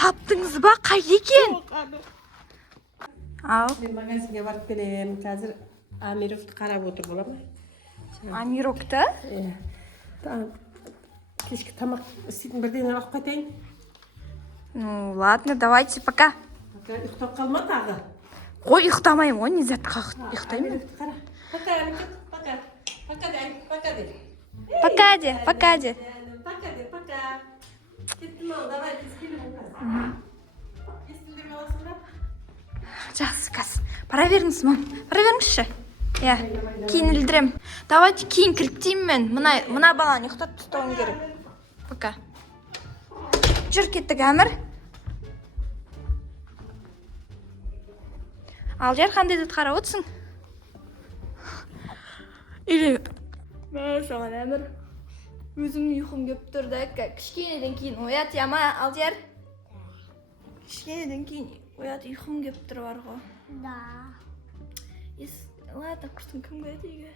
Таптыңыз ба? Қайда екен? Ал. Мен магазинге барып келем. Қазір Амировты қарап отыр боламын. Амировты? Кешкі тамақ істейтін бірдеңе алып қайтайын. Ну, ладно, давайте, пока. Ұйықтап қалма тағы. Ой, ұйықтамаймын, ғой, не затқа ұйықтаймын. Амировты қара. Пока, пока. Пока де, пока де. Пока де, пока де. Пока де, пока. Кеттім ал, давай, біз келем қазір. Естілдірме аласың ба? Жақсы, қазір. Пара беріңіз, мам. Пара беріңізші. Иә, кейін ілдірем. Давайте кейін кіріктеймін мен. Мына баланы ұйықтат тұстауым керек. Пока. Жүр кеттік, Әмір. Алдияр, қандай деді қарап отырсың? Или саған Әмір. Өзім ұйқым кеп тұрды. Кішкенеден кейін оят, я ма, Алдияр? Кішкенеден кейін оят, ұйқым кеп тұр бар ғой. Да. Ладно, құрсын кім көреді еге.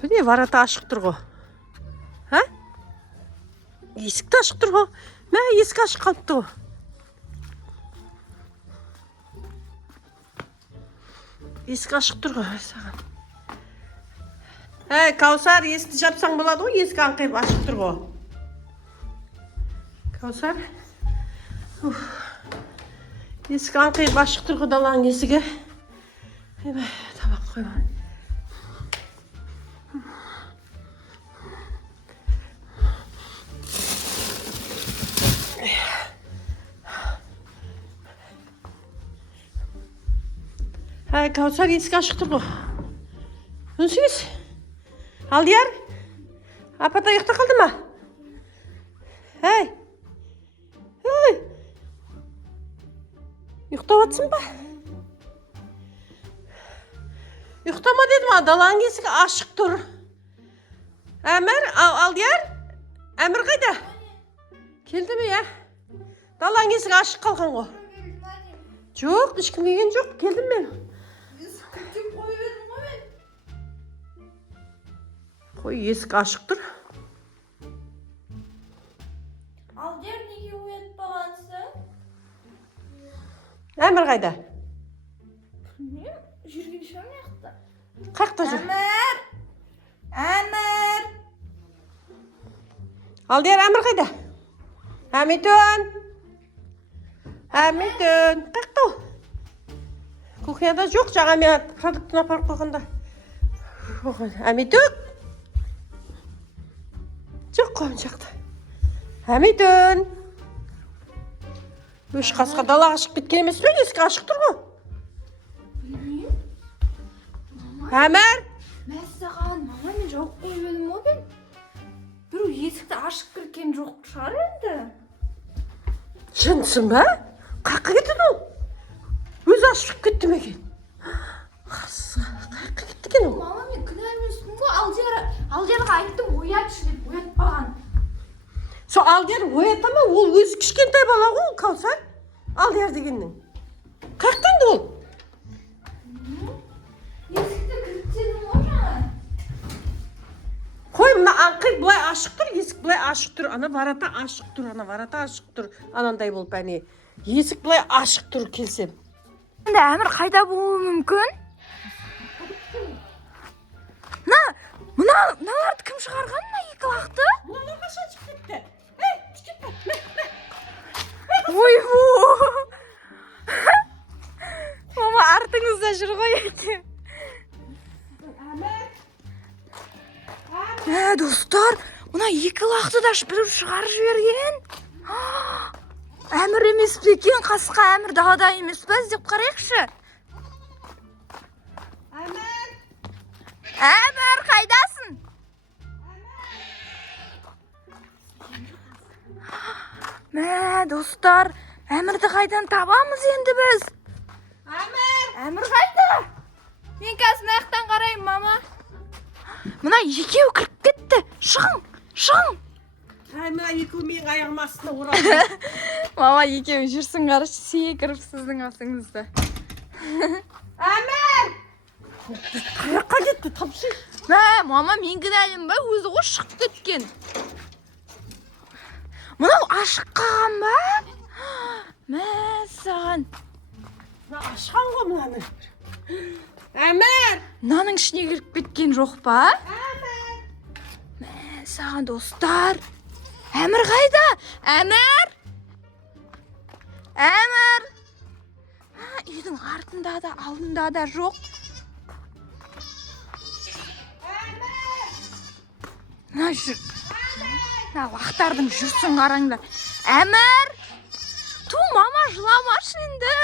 Міне, ворота ашық тұр ғой. Ха? Есікті ашық тұр ғой. Мә, есік ашық қалыпты ғой. Есік ашық тұр ғой саған. Каусар, есікті жапсаң болады ғой, есік аңқайып ашық тұр ғой. Каусар. Есік аңқайып ашық тұр ғой, даланың есігі. Табақ қойма. Каусар, есік ашық тұр ғой. Үнсіз. Алдияр, апата ұйықта қалды ма? Ұйықтап атсың ба? Ұйықтама дедім, даланың есігі ашық тұр. Әмір, Алдияр, Әмір қайда? Келді ме, я? Даланың есігі ашық қалған ғой. Жоқ, ешкім келген жоқ, келдім мен. Қой, есік ашық тұр. Алдияр, неге оятпағансың? Әмір қайда? Жүрген шығам яқта. Қақта жүр? Әмір! Алдияр, Әмір қайда? Әмитөн! Әмитөн! Қақта ол? Кухняда жоқ, жаңа мен продуктын апарып қойғанда. Әмитөн! Жоқ қойын жақта. Әмитөн! Өш қасқа далаға шығып кеткен емес пе? Есік ашық тұр ғой. Әмір! Мәссаған, мама, мен жоқ қойып едім ғой мен. Бір есікті ашық кірген жоқ шығар енді. Жынсың ба? Қаққа кетті ол? Өзі ашып кетті ме екен? Қаққа кетті екен ол? Мама, мен күнә емеспін ғой. Алдиярға айттым, оятшы деп, оятпаған. Со Алдияр оята ма? Ол өзі кішкентай бала ғой, Каусар. Алдияр дегеннің. Қақтан ол? Есікті кіріп дедім ғой жаңа. Қой, мына аңқи былай ашық тұр, есік былай ашық тұр. Ана барата ашық тұр. Ана барата ашық тұр. Анандай болып әне. Есік былай ашық тұр келсем. Енді әмір қайда болуы мүмкін? Мыналарды кім шығарған мына екі лақты? Мыналар қашан шығып кетті? Ойбу! Мама, артыңызда жүр ғой енді. Достар, мына екі лақты да шығарып жіберген. Әмір емес пе екен? Қасқа әмір далада емес пе? Іздеп қарайықшы. Әмір, қайдасың? Достар, әмірді қайдан табамыз енді біз? Әмір қайда? Мен қазір аяқтан қараймын, мама. Мына екеуі кіріп кетті. Шығың. Мына екеуі менің аяғым астына оралды. Мама, екеуі жүрсін қарашы, секіріп сіздің асыңызды. Әмір! Қаяққа кетті, тапшы. Мама, мен кінәлім ба? Өзі ғой шығып кеткен. Мынау ашық қалған ба? Саған. Ашқан ғой мынаны. Әмір! Мынаның ішіне кіріп кеткен жоқ па? Саған, достар. Әмір қайда? Әмір! Үйдің артында да, алдында да жоқ. Лақтардың жүрсін қараңдар. Әмір! Мама, жыламашы енді.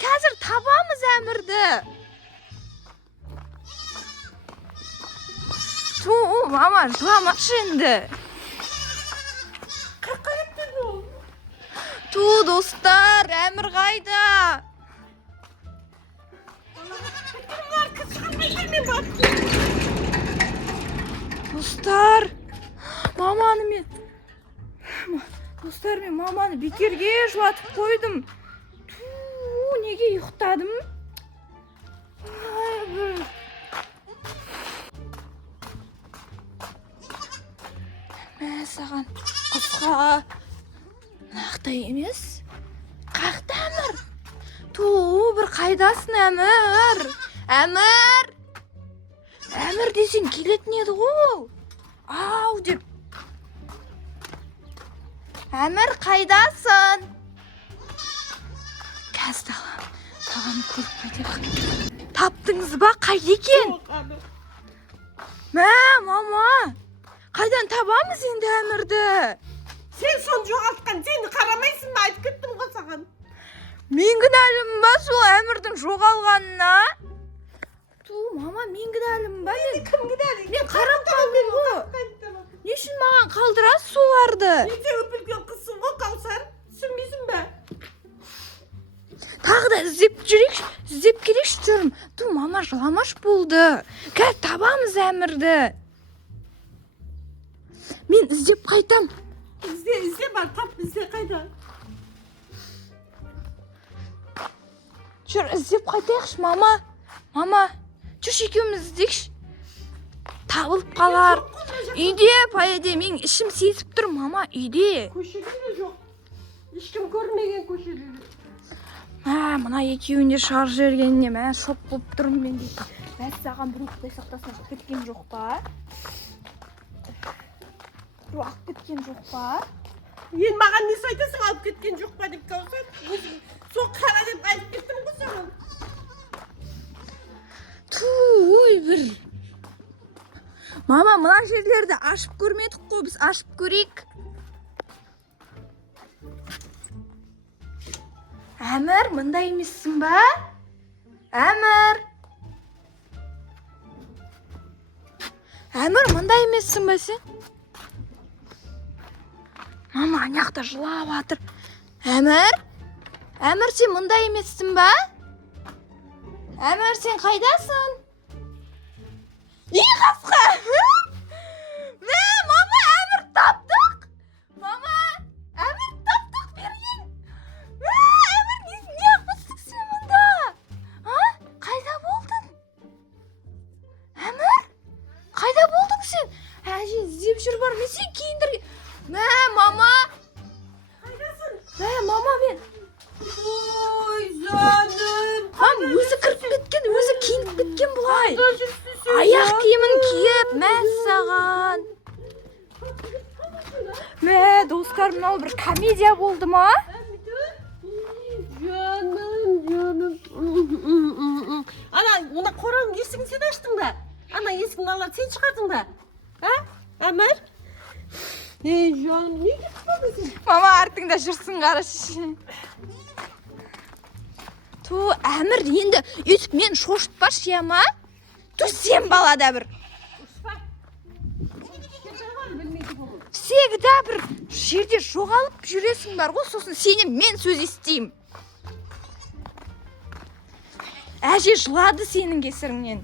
Қазір табамыз әмірді. Мама, жыламашы енді. Қаққа кетті бұл? Достар, әмір қайда? Достар, мен маманы бекерге жылатып қойдым. Неге ұйықтадым? Саған қысқа. Нақтай емес. Қақта әмір? Бір қайдасың әмір? Әмір десең келетін еді ғой. Ау деп. Әмір қайдасың? Қазір тағаны көріп қайтайық. Таптыңыз ба? Қайда екен? Мама, қайдан табамыз енді әмірді? Сен сон жоғалтқан, сені қарамайсың ба? Айтып кеттім ғой саған. Мен кінәлім ба сол әмірдің жоғалғанына? Мама, мен кінәлім ба? Кім кінәлі? Мен қарап қалдым ғой. Не үшін маған қалдырасыз соларды? Ете өпілген қызсың ғой, Каусар. Түсінбейсің бе? Тағы да іздеп келекші жүрім. Мама, жыламаш болды. Қазір табамыз әмірді. Мен іздеп қайтам. Ізде бар, тап, ізде қайда? Жүр, іздеп қайтайықшы, мама. Жүрші екеуміз іздейікші. Табылып қалар. Үйде, пайеде, мен ішім сезіп тұр, мама, үйде. Көшеде де жоқ. Ешкім көрмеген көшеде де. Мына екеуінде шығарып жібергеніне шок болып тұрмын мен дейді. Саған бір құдай сақтасын, кеткен жоқ па? Алып кеткен жоқ па? Ен маған несі айтасың, алып кеткен жоқ па деп, Каусар? Сол қара деп айтып кеттім ғой саған. Бір. Мама, мына жерлерді ашып көрмедік қой, біз ашып көрейік. Әмір, мында емессің ба? Әмір, мында емессің ба сен? Мама, анаяқта жылап жатыр. Әмір, сен мында емессің ба? Әмір, сен қайдасың? Қасқа! Мама, әмір таптық! Мама, әмір таптық берген! Әмір, не қостық сен мұнда? Қайда болдың? Әмір, қайда болдың сен? Әже, іздеп жүр бар Мәссаған. Мә, достар, мынау бір комедия болды ма? Жаным. Ана, мына қораның есігін сен аштың да. Ана есігін алар сен шығардың да. Әмір? Жаным, не кетіп қалдың сен? Мама, артыңда жүрсің, қарашы. Ту, Әмір, енді өйтіп мен шошытпашы, я ма? Ту, сен балада бір. Всегда бір жерде жоғалып жүресің бар ғой, сосын сенен мен сөз естеймін. Әже жылады сенің кесіріңнен.